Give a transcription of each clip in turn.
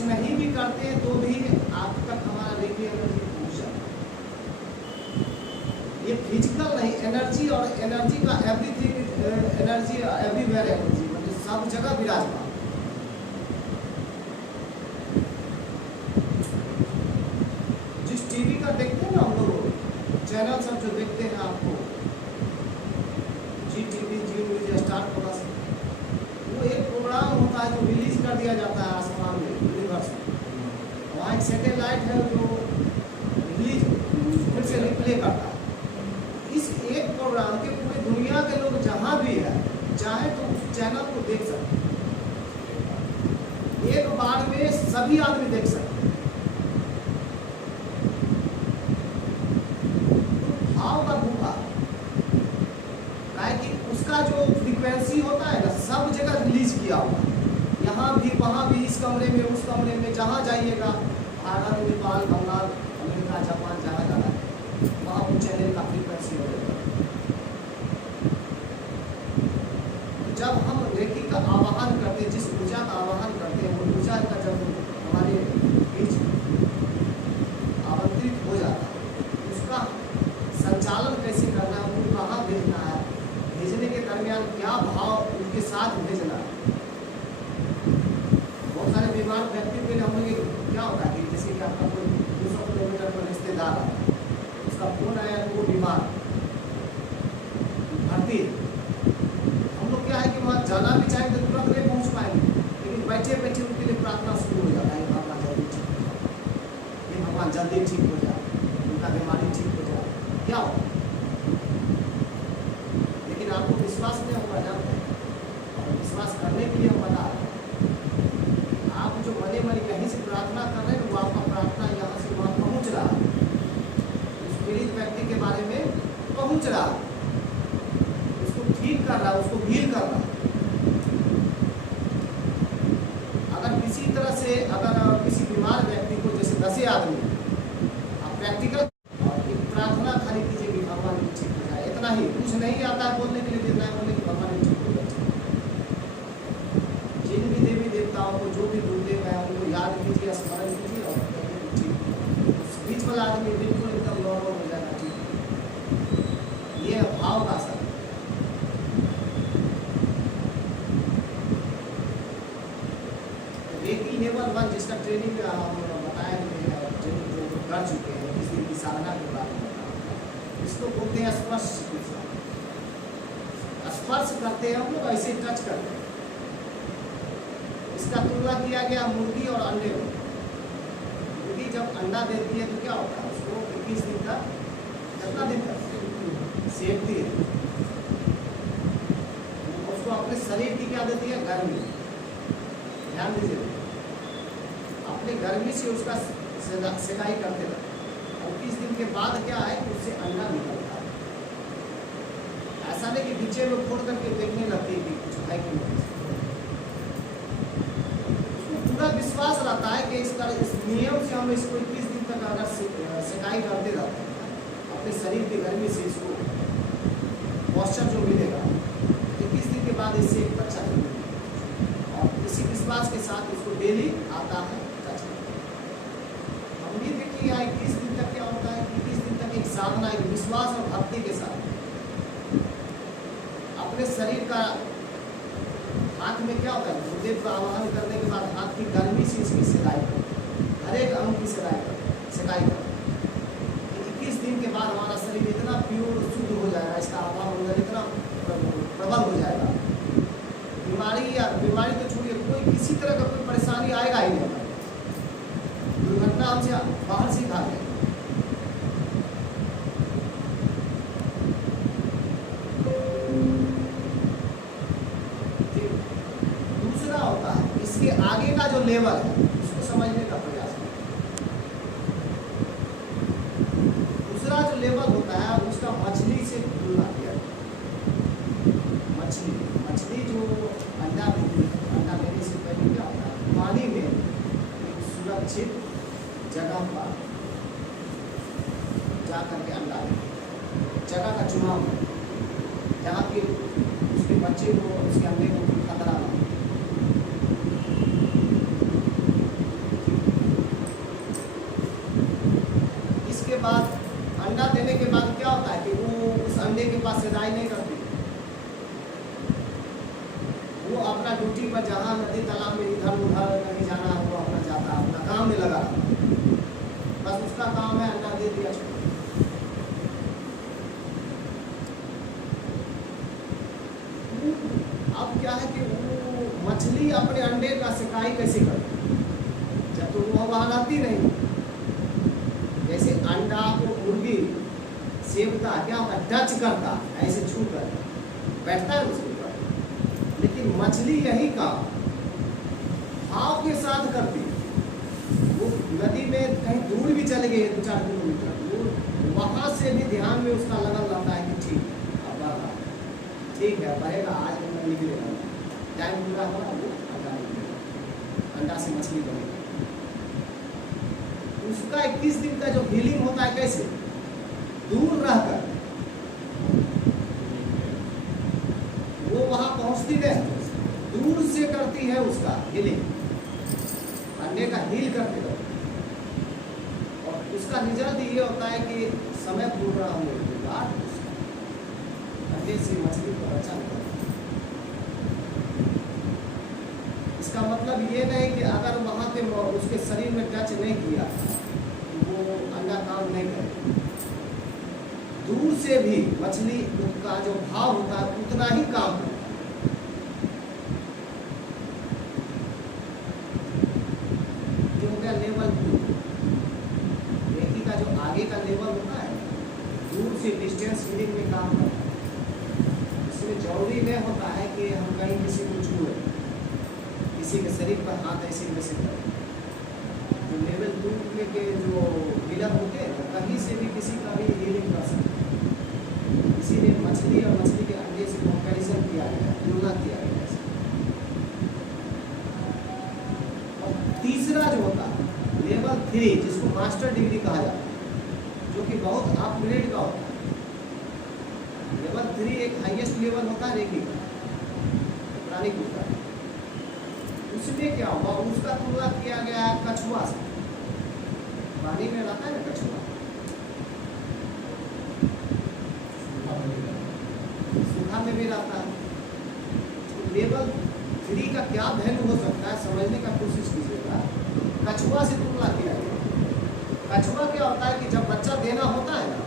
कुछ नहीं भी करते हैं तो भी आप तक हमारा देखिए एनर्जी पहुँच जाता है। ये फिजिकल नहीं, एनर्जी और एनर्जी का एवरीथिंग एनर्जी एवरीवेयर एनर्जी, मतलब सब जगह विराजमान। जिस टीवी का देखते हैं ना हम लोग चैनल सब जो देखते हैं आपको, जी टीवी, जी न्यूज, स्टार प्लस, वो एक प्रोग्राम होता है जो रिलीज कर दिया जाता है आसमान में, यूनिवर्स में। वहाँ एक सैटेलाइट है जो रिलीज फिर से रिप्ले करता है। इस एक प्रोग्राम के पूरी दुनिया के लोग जहाँ भी है चाहे तो उस चैनल को देख सकते हैं, एक बार में सभी आदमी देख सकते हैं। भाव का भूखा कि उसका जो फ्रीक्वेंसी होता है ना सब जगह रिलीज किया हुआ है, यहाँ भी वहाँ भी, इस कमरे में उस कमरे में, जहाँ जाइएगा, भारत, नेपाल, बंगाल, अमेरिका, जापान, जहाँ जाना है वहाँ उस चैनल का फ्रीक्वेंसी होगा। जब हम रेकी का आवाहन करते हैं, जिस ऊर्जा का आवाहन करते हैं, वो ऊर्जा का जब हमारे बीच आवंटित हो जाता है, उसका संचालन कैसे करना है, उनको कहाँ भेजना है, भेजने के दरमियान क्या भाव उनके साथ भेजना है। बहुत सारे बीमार व्यक्ति के लिए हम लोग क्या होता है कि जैसे कि आपका कोई 200 किलोमीटर पर रिश्तेदार है, उसका फोन आया तो वो बीमार भर्ती है, हम लोग क्या है कि वहाँ जाना भी चाहे तो तुरंत नहीं पहुँच पाएंगे, लेकिन बैठे बैठे उनके लिए प्रार्थना शुरू हो जाता है, भगवान जल्दी ठीक हो जाए, ये भगवान जल्दी ठीक हो जाए, उनका बीमारी ठीक हो जाए, क्या हो। लेकिन आपको विश्वास नहीं होगा, जानते हैं, और विश्वास करने के लिए हम बता रहे हैं, आप जो मने मने कहीं से प्रार्थना कर रहे हैं वो आपका प्रार्थना यहाँ से वहाँ पहुँच रहा है, उस पीड़ित व्यक्ति के बारे में पहुँच रहा है, उसको ठीक कर रहा है, उसको हील कर रहा है। अगर किसी तरह से अगर किसी बीमार व्यक्ति को, जैसे 10 आदमी, आप प्रैक्टिकल और एक प्रार्थना खाली कीजिए कि भगवान ठीक हो जाए, इतना ही, कुछ नहीं आता है बोलने के लिए, जितना है बोलने कि भगवान ठीक हो जाए। जिन भी देवी देवताओं को जो भी गुरुदेव हैं उनको याद कीजिए, स्मरण कीजिए और ठीक, बीच वाला आदमी बिल्कुल एकदम नॉर्मल हो जाएगा, ठीक। ये भाव का असर। रेकी लेवल 1 जिसका ट्रेनिंग हम बताया ट्रेनिंग जो कर चुके हैं, किस दिन की साधना के बारे में बताया, इसको बोलते हैं स्पर्श चिकित्सा। स्पर्श करते हैं हम लोग, ऐसे टच करते हैं। इसका तुलना किया गया मुर्गी और अंडे को। मुर्गी जब अंडा देती है तो क्या होता है, उसको 21 दिन तक, कितना दिन तक सेकती है, उसको अपने शरीर की क्या देती है, गर्मी। ध्यान दीजिए, अपने गर्मी से उसका सेकाई करते रहते, और 21 दिन के बाद क्या है, उससे अंडा निकलता है। ऐसा नहीं कि बीचे में फोड़ करके देखने लगती है कि कुछ है कि नहीं, पूरा विश्वास रहता है कि इस नियम से हम इसको 21 दिन तक अगर सिकाई करते रहते हैं, अपने शरीर की गर्मी से इसको मॉइस्चर जो मिलेगा, 21 दिन के बाद इससे एक बच्चा मिलेगा, और इसी विश्वास के साथ उसको डेली आता है टच करते हैं। हम भी देखिए यहाँ 21 दिन तक क्या होता है, 21 दिन तक एक साधना, एक विश्वास और भक्ति के साथ अपने शरीर का, हाथ में क्या होता है, गुरुदेव का आवाहन करने के बाद हाथ की गर्मी से इसकी सिलाई करते हैं, हर एक अंग की सिकाई करते हैं। 21 दिन के बाद हमारा शरीर इतना प्योर शुद्ध हो जाएगा, इसका आवाहन इतना प्रबल हो जाएगा, बीमारी तो छोड़िए, कोई किसी तरह का कोई परेशानी आएगा ही नहीं, दुर्घटना हमसे बाहर से भाग जाएगी। इसके आगे का जो लेवल है उसको समझने का प्रयास करें। दूसरा जो लेवल होता है उसका मछली से तुलना किया जाए। मछली जो अंडा देती है, अंडा देने से पहले क्या होता है, पानी में एक सुरक्षित जगह पर जा करके अंडा देती है, जगह का चुनाव है जहाँ के उसके बच्चे को, उसके अंडे को कोई खतरा ना हो। इधर उधर कहीं जाना हुआ अपना जाता, अपना काम में लगा रहता, बस उसका काम है अंडा दे दिया छोड़। अब क्या है कि वो मछली अपने अंडे का सिकाई कैसे करती, जब तो वो वहाँ रहती नहीं। जैसे अंडा को मुर्गी सेवता क्या होता है, टच करता, ऐसे छू कर बैठता है उसके ऊपर, लेकिन मछली यही काम भाव के साथ करती। वो नदी में कहीं दूर भी चले गए 2-4 किलोमीटर दूर, वहाँ से भी ध्यान में उसका लगल रहता है कि ठीक है अब बढ़ रहा है, ठीक है बढ़ेगा, आज अंडा निकलेगा, टाइम पूरा हुआ वो अंडा निकलेगा, अंडा से मछली बनेगी। उसका 21 दिन का जो हीलिंग होता है कैसे, दूर रहकर वो वहां पहुंचती नहीं, दूर से करती है उसका हीलिंग, अंडे का हील करते रहो। और उसका रिजल्ट ये होता है कि समय पूरा होने के बाद अंडे से मछली को बच्चा निकलता है। इसका मतलब ये नहीं कि अगर वहां पे उसके शरीर में टच नहीं किया वो अंडा काम नहीं करे। दूर से भी मछली का जो भाव होता है उतना ही काम करता है। ये हो गया लेवल 2। व्यक्ति का जो आगे का लेवल होता है दूर से डिस्टेंस हीलिंग में काम करता है। इसमें जरूरी नहीं होता है कि हम कहीं किसी को छूए, किसी के शरीर पर हाथ ऐसे वैसे करें। जो लेवल 2 के जो हीलर होते हैं कहीं से भी किसी का भी हीलिंग कर सकते हैं। इसीलिए मछली और मछली के अंडे से कंपैरिजन किया गया, तुलना किया गया है। और तीसरा जो होता है लेवल 3, जिसको मास्टर डिग्री कहा जाता है, जो कि बहुत अपग्रेड का होता है। लेवल 3 एक हाईएस्ट लेवल होता है रेकी का, प्राणी होता है। उसमें क्या हुआ, उसका तुलना किया गया है कछुआ से। पानी में रहता है ना कछुआ, सूखा में भी रहता है। तो लेवल 3 का क्या वैल्यू हो सकता है समझने का कोशिश कीजिएगा। कछुआ से तुलना किया गया। कछुआ क्या होता है कि जब बच्चा देना होता है ना,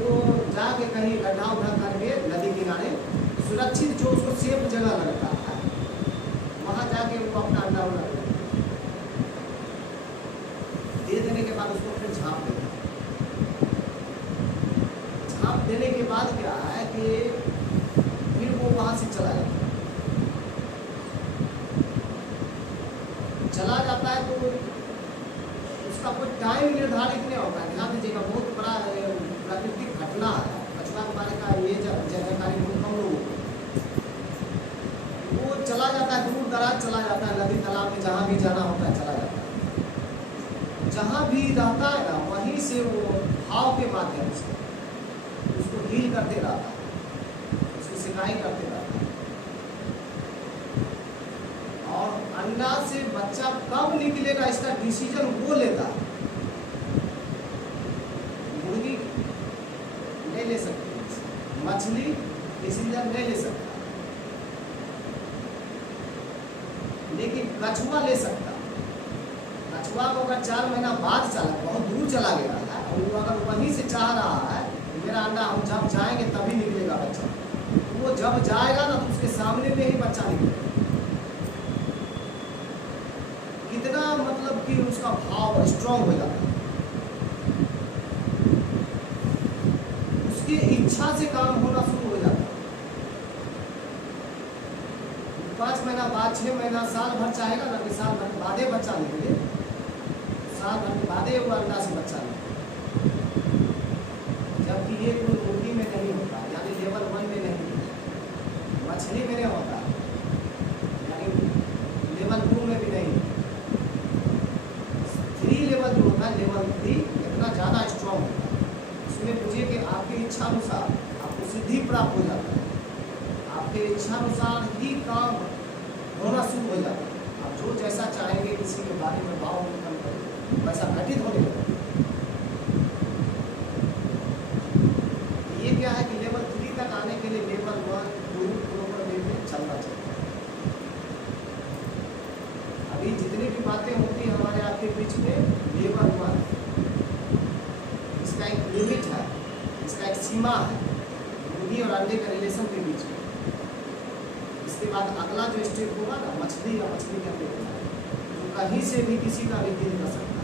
वो जाके कहीं गड्ढा उड्ढा करके नदी किनारे सुरक्षित जो उसको सेफ जगह लगता है वहाँ जाके वो अपना अंडा उड़ा दे देने के बाद उसको फिर झाँप देता है। झाँप देने के बाद क्या है कि फिर वो वहाँ से चला जाता है। चला जाता है तो उसका कोई टाइम निर्धारित नहीं होता है। ध्यान दीजिएगा, बहुत बड़ा प्राकृतिक घटना है। कछुआ के बारे का ये जानकारी बहुत कम लोगों को। वो चला जाता है, दूर दराज चला जाता है, नदी तालाब में जहाँ भी जाना होता है चला जाता है। जहाँ भी रहता है ना वहीं से वो भाव के माध्यम से उसको हील करते रहता है, उसकी सिकाई करते रहता है। और अंडा से बच्चा कब निकलेगा इसका डिसीजन वो लेता है। मुर्गी नहीं ले सकती, मछली डिसीजन नहीं ले सकता, लेकिन कछुआ ले सकता। कछुआ को अगर 4 महीना बाद चला, बहुत दूर चला गया है और वो अगर वहीं से चाह रहा है कि मेरा अंडा हम जब जाएंगे तभी निकलेगा बच्चा, तो वो जब जाएगा ना तो उसके सामने में ही बच्चा निकलेगा। कितना मतलब कि उसका भाव स्ट्रांग हो जाता है, उसकी इच्छा से काम होना शुरू हो जाता है। 5 महीना बाद, 6 महीना, साल भर चाहेगा ना कि साल भर बादे बच्चा निकले, साल भर के बादे वो अंडा से बच्चा निकले। जबकि ये कोई मुर्गी में नहीं होता, यानी लेवल 1 में नहीं होता, मछली में नहीं होता, यानी लेवल 2 में भी नहीं। 3 लेवल जो होता है, लेवल 3 इतना ज़्यादा स्ट्रॉन्ग होता है। इसमें पूछिए कि आपकी इच्छा अनुसार आपको सिद्धि प्राप्त हो जाता है, आपके इच्छानुसार ही काम होना शुरू हो जाता है। आप जो जैसा चाहेंगे किसी के बारे में भाव उत्पन्न करें वैसा घटित होने लगता है। ये क्या है कि लेवल 3 तक आने के लिए लेवल 1, 2 में चलना चाहिए। सीमा है मुर्गी और अंडे का रिलेशन के बीच में। इसके बाद अगला जो स्टेप होगा ना, मछली या मछली के अंडे होगा, तो कहीं से भी किसी का भी दिल कर सकता है।